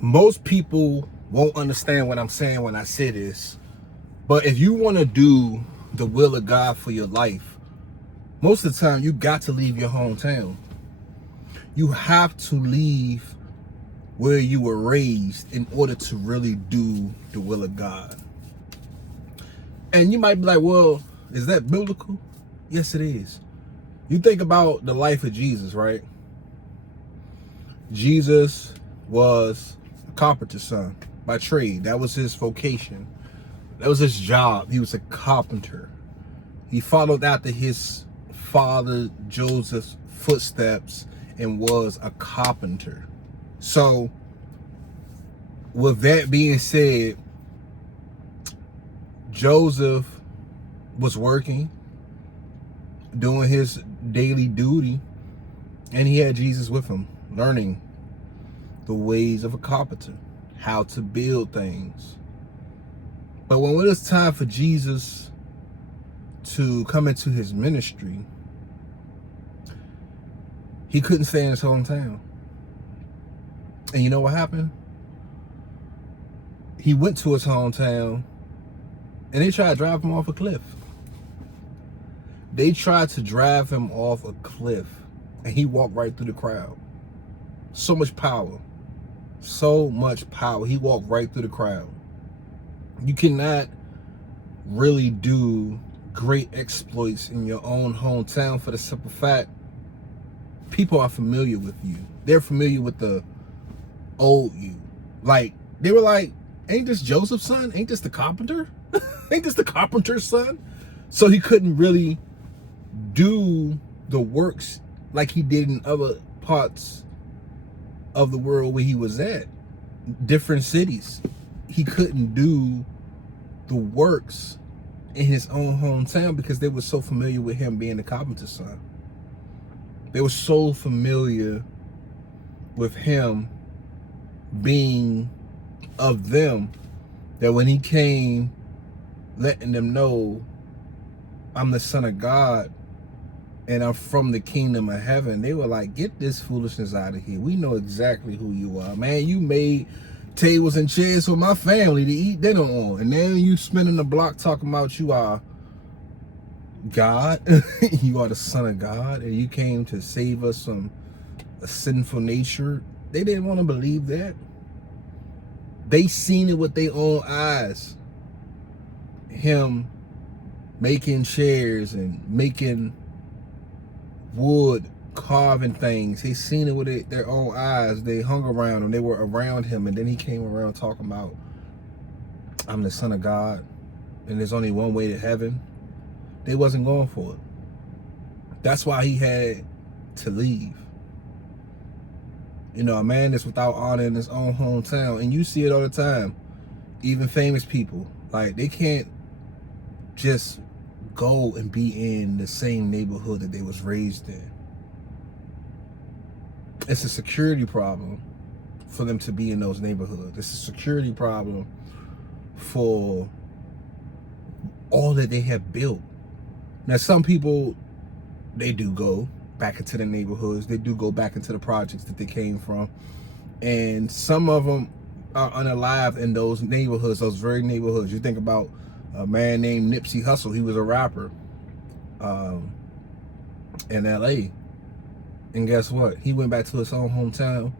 Most people won't understand what I'm saying when I say this, but if you want to do the will of God for your life, most of the time you got to leave your hometown. You have to leave where you were raised in order to really do the will of God. And you might be like, well, is that biblical? Yes, it is. You think about the life of Jesus, right? Jesus was a carpenter's son by trade. That was his vocation. That was his job. He was a carpenter. He followed after his father Joseph's footsteps and was a carpenter. So, with that being said, Joseph was working, doing his daily duty, and he had Jesus with him, learning the ways of a carpenter, how to build things. But when it was time for Jesus to come into his ministry, he couldn't stay in his hometown. And you know what happened? He went to his hometown and they tried to drive him off a cliff. They tried to drive him off a cliff and he walked right through the crowd. So much power. So much power. He walked right through the crowd. You cannot really do great exploits in your own hometown for the simple fact people are familiar with you. They're familiar with the old you. Like, they were like, ain't this Joseph's son? Ain't this the carpenter? Ain't this the carpenter's son? So he couldn't really do the works like he did in other parts of the world where he was at, different cities. He couldn't do the works in his own hometown because they were so familiar with him being the carpenter's son. They were so familiar with him being of them that when he came letting them know, I'm the son of God and I'm from the kingdom of heaven, they were like, get this foolishness out of here. We know exactly who you are, man. You made tables and chairs for my family to eat dinner on, and then you spinning the block talking about you are God. You are the son of God, and you came to save us from a sinful nature. They didn't want to believe that. They seen it with their own eyes. Him making chairs and making wood, carving things. They seen it with their own eyes. They hung around him. They were around him. And then he came around talking about, I'm the son of God and there's only one way to heaven. They wasn't going for it. That's why he had to leave. You know, a man that's without honor in his own hometown. And you see it all the time. Even famous people, like, they can't just go and be in the same neighborhood that they was raised in. It's a security problem for them to be in those neighborhoods. It's a security problem for all that they have built. Now, some people, they do go back into the neighborhoods. They do go back into the projects that they came from. And some of them are unalive in those neighborhoods, those very neighborhoods. You think about a man named Nipsey Hussle. He was a rapper in LA. And guess what? He went back to his own hometown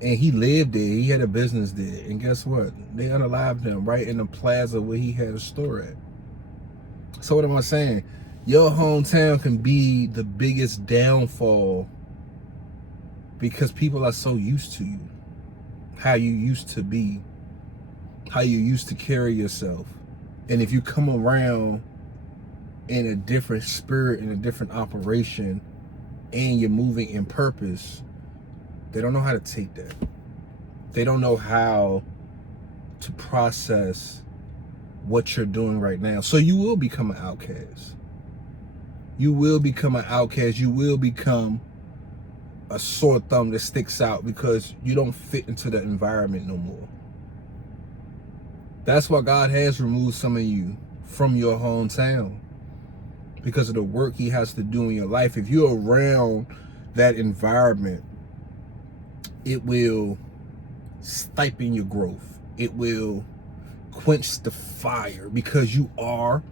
and he lived there. He had a business there. And guess what? They unalived him right in the plaza where he had a store at. So what am I saying? Your hometown can be the biggest downfall because people are so used to you, how you used to be, how you used to carry yourself. And if you come around in a different spirit, in a different operation, and you're moving in purpose, they don't know how to take that. They don't know how to process what you're doing right now. So you will become an outcast. You will become an outcast. You will become a sore thumb that sticks out because you don't fit into the environment no more. That's why God has removed some of you from your hometown, because of the work he has to do in your life. If you're around that environment, it will stifle your growth. It will quench the fire, because you are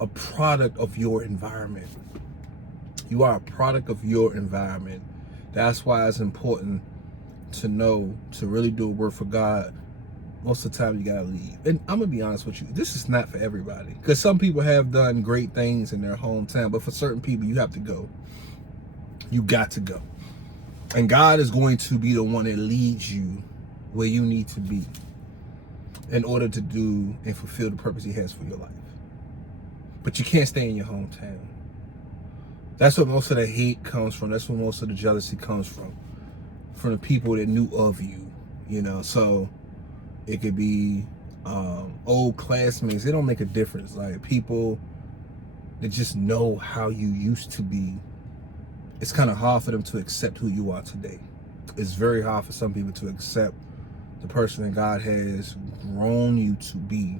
a product of your environment. You are a product of your environment. That's why it's important to know, to really do a work for God, most of the time you gotta leave. And I'm gonna be honest with you, this is not for everybody, because some people have done great things in their hometown, but for certain people, you have to go. You got to go. And God is going to be the one that leads you where you need to be in order to do and fulfill the purpose he has for your life. But you can't stay in your hometown. That's what most of the hate comes from. That's where most of the jealousy comes from the people that knew of you, you know. So it could be old classmates. It don't make a difference. Like people that just know how you used to be. It's kind of hard for them to accept who you are today. It's very hard for some people to accept the person that God has grown you to be.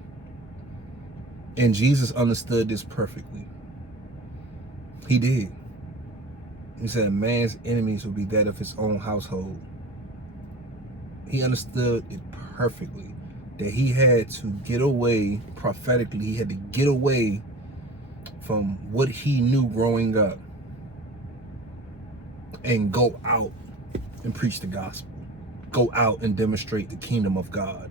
And Jesus understood this perfectly. He did. He said, a man's enemies will be that of his own household. He understood it perfectly, that he had to get away prophetically. He had to get away from what he knew growing up and go out and preach the gospel. Go out and demonstrate the kingdom of God.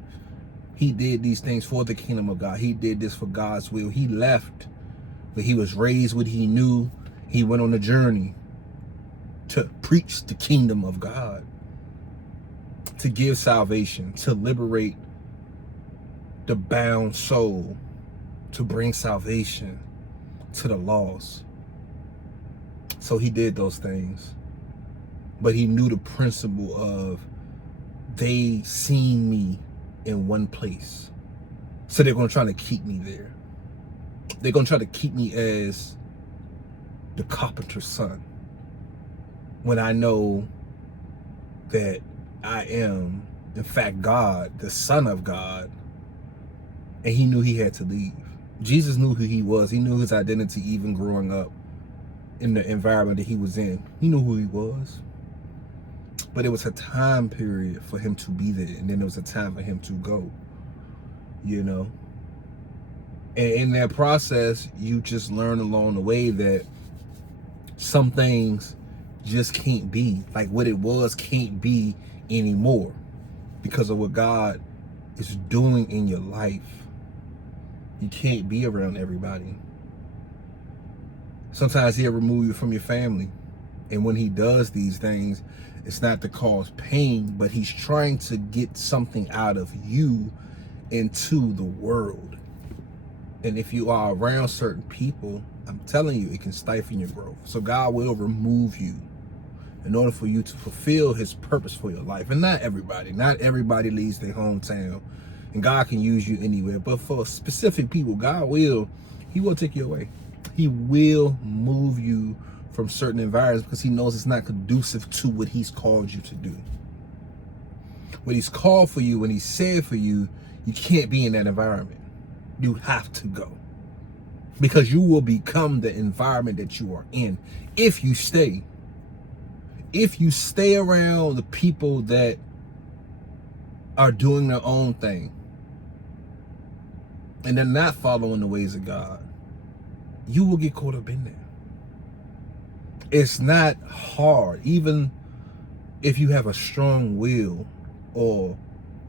He did these things for the kingdom of God. He did this for God's will. He left, but he was raised what he knew. He went on a journey to preach the kingdom of God, to give salvation, to liberate the bound soul, to bring salvation to the lost. So he did those things. But he knew the principle of, they seen me in one place, so they're going to try to keep me there. They're going to try to keep me as the carpenter's son, when I know that I am, in fact, God, the Son of God. And he knew he had to leave. Jesus knew who he was. He knew his identity even growing up in the environment that he was in. He knew who he was. But it was a time period for him to be there, and then there was a time for him to go, you know. And in that process, you just learn along the way that some things just can't be. Like what it was can't be anymore because of what God is doing in your life. You can't be around everybody. Sometimes he'll remove you from your family. And when he does these things, it's not to cause pain, but he's trying to get something out of you into the world. And if you are around certain people, I'm telling you, it can stifle your growth. So God will remove you in order for you to fulfill his purpose for your life. And not everybody leaves their hometown. And God can use you anywhere. But for specific people, he will take you away. He will move you from certain environments because he knows it's not conducive to what he's called you to do. What he's called for you, when he said for you, you can't be in that environment. You have to go. Because you will become the environment that you are in if you stay. If you stay around the people that are doing their own thing and they're not following the ways of God, you will get caught up in there. It's not hard. Even if you have a strong will or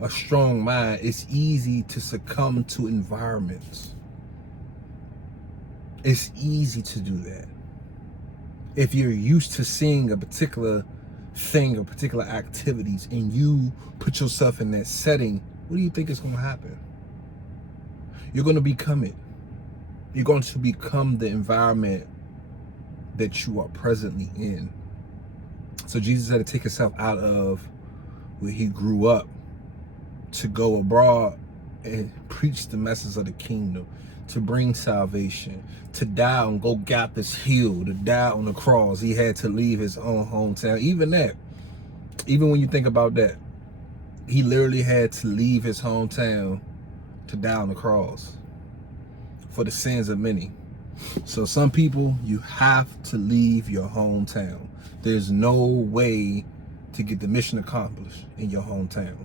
a strong mind, it's easy to succumb to environments. It's easy to do that. If you're used to seeing a particular thing or particular activities and you put yourself in that setting, what do you think is going to happen? You're going to become it. You're going to become the environment that you are presently in. So Jesus had to take himself out of where he grew up to go abroad and preach the message of the kingdom, to bring salvation, to die and go gap this hill, to die on the cross. He had to leave his own hometown. Even when you think about that, he literally had to leave his hometown to die on the cross for the sins of many. So some people, you have to leave your hometown. There's no way to get the mission accomplished in your hometown.